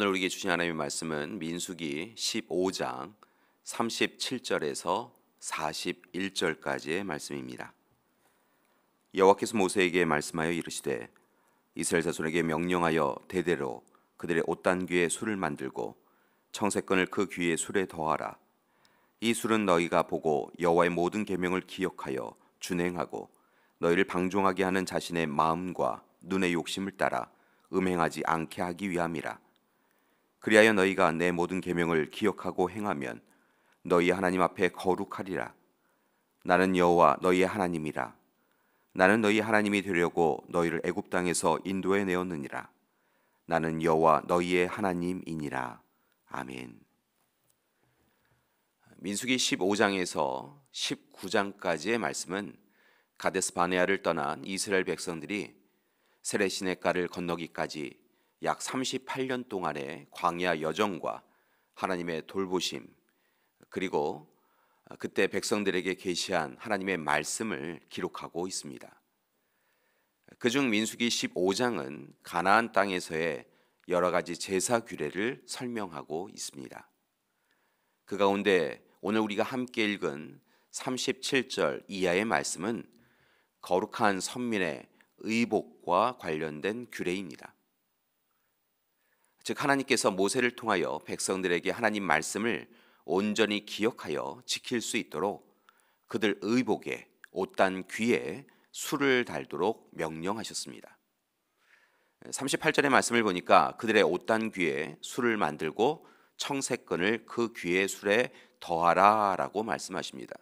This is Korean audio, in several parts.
오늘 우리에게 주신 하나님의 말씀은 민수기 15장 37절에서 41절까지의 말씀입니다. 여호와께서 모세에게 말씀하여 이르시되 이스라엘 자손에게 명령하여 대대로 그들의 옷단귀에 술을 만들고 청색건을 그 귀에 술에 더하라. 이 술은 너희가 보고 여호와의 모든 계명을 기억하여 준행하고 너희를 방종하게 하는 자신의 마음과 눈의 욕심을 따라 음행하지 않게 하기 위함이라. 그리하여 너희가 내 모든 계명을 기억하고 행하면 너희 하나님 앞에 거룩하리라. 나는 여호와 너희의 하나님이라. 나는 너희 하나님이 되려고 너희를 애굽 땅에서 인도해 내었느니라. 나는 여호와 너희의 하나님이니라. 아멘. 민수기 15장에서 19장까지의 말씀은 가데스 바네아를 떠난 이스라엘 백성들이 세레 시냇가를 건너기까지 약 38년 동안의 광야 여정과 하나님의 돌보심, 그리고 그때 백성들에게 계시한 하나님의 말씀을 기록하고 있습니다. 그중 민수기 15장은 가나안 땅에서의 여러 가지 제사 규례를 설명하고 있습니다. 그 가운데 오늘 우리가 함께 읽은 37절 이하의 말씀은 거룩한 선민의 의복과 관련된 규례입니다. 즉 하나님께서 모세를 통하여 백성들에게 하나님 말씀을 온전히 기억하여 지킬 수 있도록 그들 의복에 옷단 귀에 술을 달도록 명령하셨습니다. 38절의 말씀을 보니까 그들의 옷단 귀에 술을 만들고 청색건을 그 귀의 술에 더하라 라고 말씀하십니다.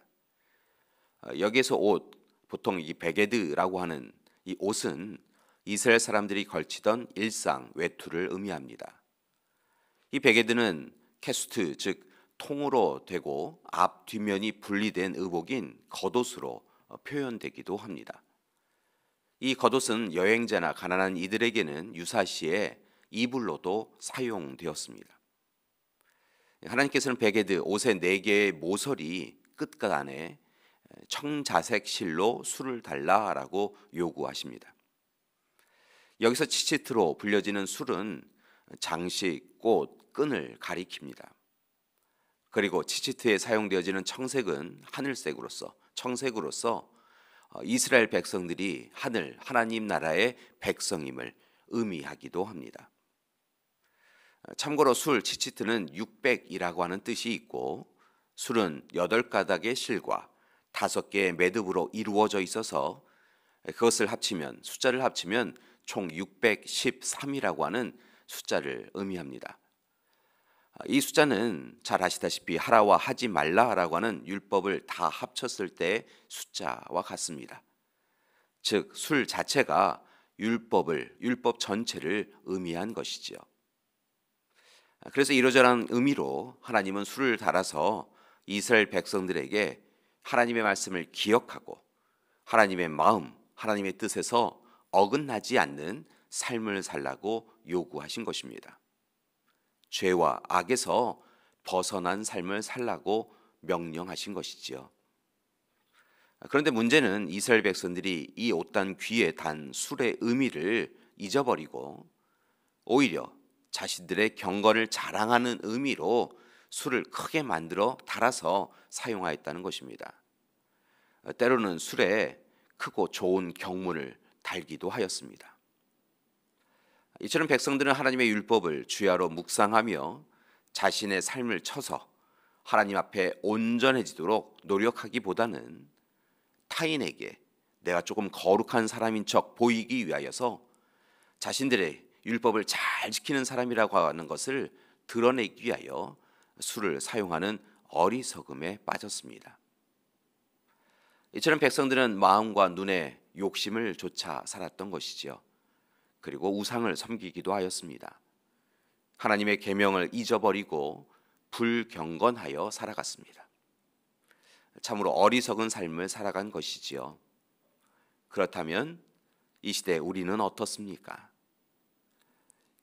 여기에서 옷, 보통 이 베게드라고 하는 이 옷은 이스라엘 사람들이 걸치던 일상 외투를 의미합니다. 이 베게드는 캐스트, 즉 통으로 되고 앞 뒷면이 분리된 의복인 겉옷으로 표현되기도 합니다. 이 겉옷은 여행자나 가난한 이들에게는 유사시에 이불로도 사용되었습니다. 하나님께서는 베게드 옷의 4개의 모서리 끝간에 청자색 실로 술을 달라라고 요구하십니다. 여기서 치치트로 불려지는 술은 장식, 꽃, 끈을 가리킵니다. 그리고 치치트에 사용되어지는 청색은 하늘색으로서, 청색으로서 이스라엘 백성들이 하나님 나라의 백성임을 의미하기도 합니다. 참고로 술, 치치트는 600이라고 하는 뜻이 있고 술은 8가닥의 실과 5개의 매듭으로 이루어져 있어서 그것을 합치면, 숫자를 합치면 총 613이라고 하는 숫자를 의미합니다. 이 숫자는 잘 아시다시피 하라와 하지 말라라고 하는 율법을 다 합쳤을 때 숫자와 같습니다. 즉 술 자체가 율법 전체를 의미한 것이지요. 그래서 이러저러한 의미로 하나님은 술을 달아서 이스라엘 백성들에게 하나님의 말씀을 기억하고 하나님의 마음, 하나님의 뜻에서 어긋나지 않는 삶을 살라고 요구하신 것입니다. 죄와 악에서 벗어난 삶을 살라고 명령하신 것이지요. 그런데 문제는 이스라엘 백성들이 이 옷단 귀에 단 술의 의미를 잊어버리고 오히려 자신들의 경건을 자랑하는 의미로 술을 크게 만들어 달아서 사용하였다는 것입니다. 때로는 술에 크고 좋은 경문을 달기도 하였습니다. 이처럼 백성들은 하나님의 율법을 주야로 묵상하며 자신의 삶을 쳐서 하나님 앞에 온전해지도록 노력하기보다는 타인에게 내가 조금 거룩한 사람인 척 보이기 위하여서 자신들의 율법을 잘 지키는 사람이라고 하는 것을 드러내기 위하여 술을 사용하는 어리석음에 빠졌습니다. 이처럼 백성들은 마음과 눈의 욕심을 쫓아 살았던 것이지요. 그리고 우상을 섬기기도 하였습니다. 하나님의 계명을 잊어버리고 불경건하여 살아갔습니다. 참으로 어리석은 삶을 살아간 것이지요. 그렇다면 이 시대 우리는 어떻습니까?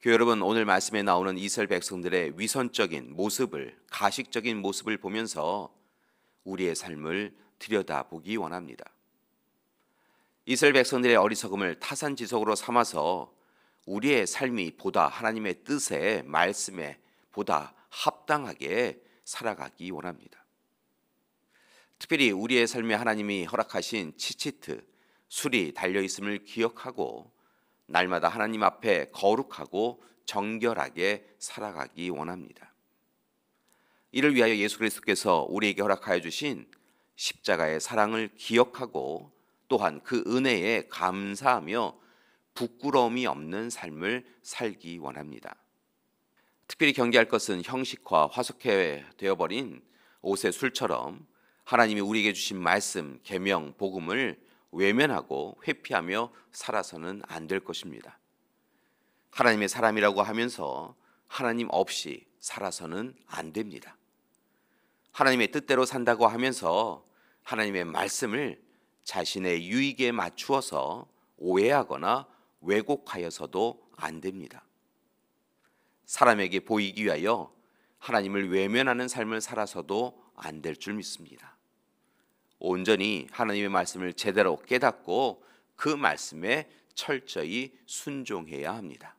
교회 여러분, 오늘 말씀에 나오는 이스라엘 백성들의 위선적인 모습을, 가식적인 모습을 보면서 우리의 삶을 들여다보기 원합니다. 이스라엘 백성들의 어리석음을 타산지석으로 삼아서 우리의 삶이 보다 하나님의 뜻에 말씀에 보다 합당하게 살아가기 원합니다. 특별히 우리의 삶에 하나님이 허락하신 치치트, 술이 달려있음을 기억하고 날마다 하나님 앞에 거룩하고 정결하게 살아가기 원합니다. 이를 위하여 예수 그리스도께서 우리에게 허락하여 주신 십자가의 사랑을 기억하고 또한 그 은혜에 감사하며 부끄러움이 없는 삶을 살기 원합니다. 특별히 경계할 것은 형식화, 화석화 되어버린 옷의 술처럼 하나님이 우리에게 주신 말씀, 계명, 복음을 외면하고 회피하며 살아서는 안 될 것입니다. 하나님의 사람이라고 하면서 하나님 없이 살아서는 안 됩니다. 하나님의 뜻대로 산다고 하면서 하나님의 말씀을 자신의 유익에 맞추어서 오해하거나 왜곡하여서도 안 됩니다. 사람에게 보이기 위하여 하나님을 외면하는 삶을 살아서도 안 될 줄 믿습니다. 온전히 하나님의 말씀을 제대로 깨닫고 그 말씀에 철저히 순종해야 합니다.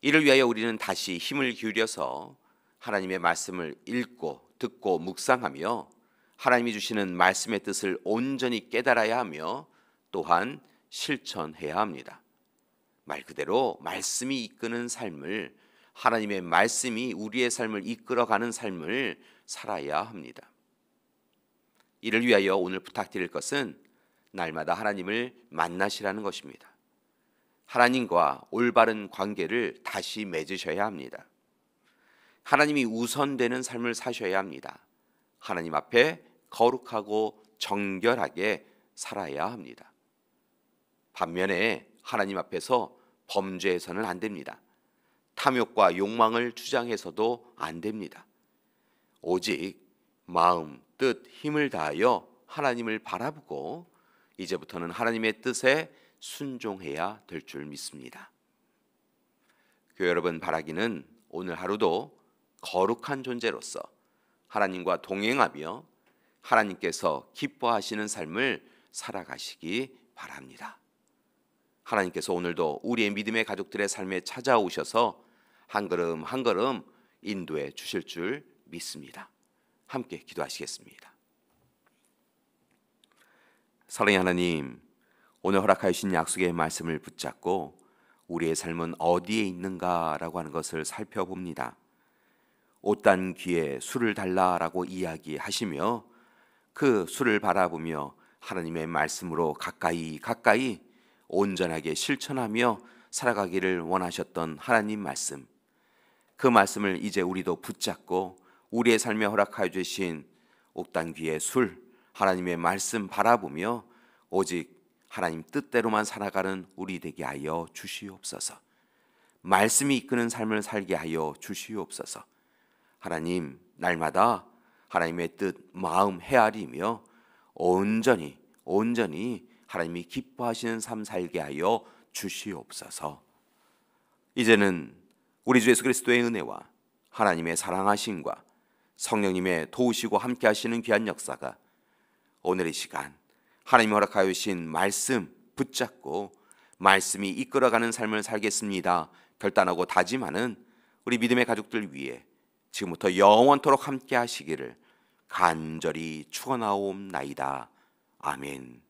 이를 위하여 우리는 다시 힘을 기울여서 하나님의 말씀을 읽고 듣고 묵상하며 하나님이 주시는 말씀의 뜻을 온전히 깨달아야 하며 또한 실천해야 합니다. 말 그대로 말씀이 이끄는 삶을, 하나님의 말씀이 우리의 삶을 이끌어가는 삶을 살아야 합니다. 이를 위하여 오늘 부탁드릴 것은 날마다 하나님을 만나시라는 것입니다. 하나님과 올바른 관계를 다시 맺으셔야 합니다. 하나님이 우선되는 삶을 사셔야 합니다. 하나님 앞에 거룩하고 정결하게 살아야 합니다. 반면에 하나님 앞에서 범죄해서는 안 됩니다. 탐욕과 욕망을 주장해서도 안 됩니다. 오직 마음, 뜻, 힘을 다하여 하나님을 바라보고 이제부터는 하나님의 뜻에 순종해야 될 줄 믿습니다. 교회 여러분, 바라기는 오늘 하루도 거룩한 존재로서 하나님과 동행하며 하나님께서 기뻐하시는 삶을 살아가시기 바랍니다. 하나님께서 오늘도 우리의 믿음의 가족들의 삶에 찾아오셔서 한 걸음 한 걸음 인도해 주실 줄 믿습니다. 함께 기도하시겠습니다. 사랑의 하나님, 오늘 허락하여 주신 약속의 말씀을 붙잡고 우리의 삶은 어디에 있는가라고 하는 것을 살펴봅니다. 옷단 귀에 술을 달라라고 이야기하시며 그 술을 바라보며 하나님의 말씀으로 가까이 온전하게 실천하며 살아가기를 원하셨던 하나님 말씀, 그 말씀을 이제 우리도 붙잡고 우리의 삶에 허락하여 주신 옥단 귀의 술, 하나님의 말씀 바라보며 오직 하나님 뜻대로만 살아가는 우리 되게 하여 주시옵소서. 말씀이 이끄는 삶을 살게 하여 주시옵소서. 하나님, 날마다 하나님의 뜻, 마음 헤아리며 온전히 하나님이 기뻐하시는 삶 살게 하여 주시옵소서. 이제는 우리 주 예수 그리스도의 은혜와 하나님의 사랑하심과 성령님의 도우시고 함께 하시는 귀한 역사가 오늘 이 시간 하나님 허락하여 주신 말씀 붙잡고 말씀이 이끌어가는 삶을 살겠습니다 결단하고 다짐하는 우리 믿음의 가족들 위해 지금부터 영원토록 함께 하시기를 간절히 축원하옵나이다. 아멘.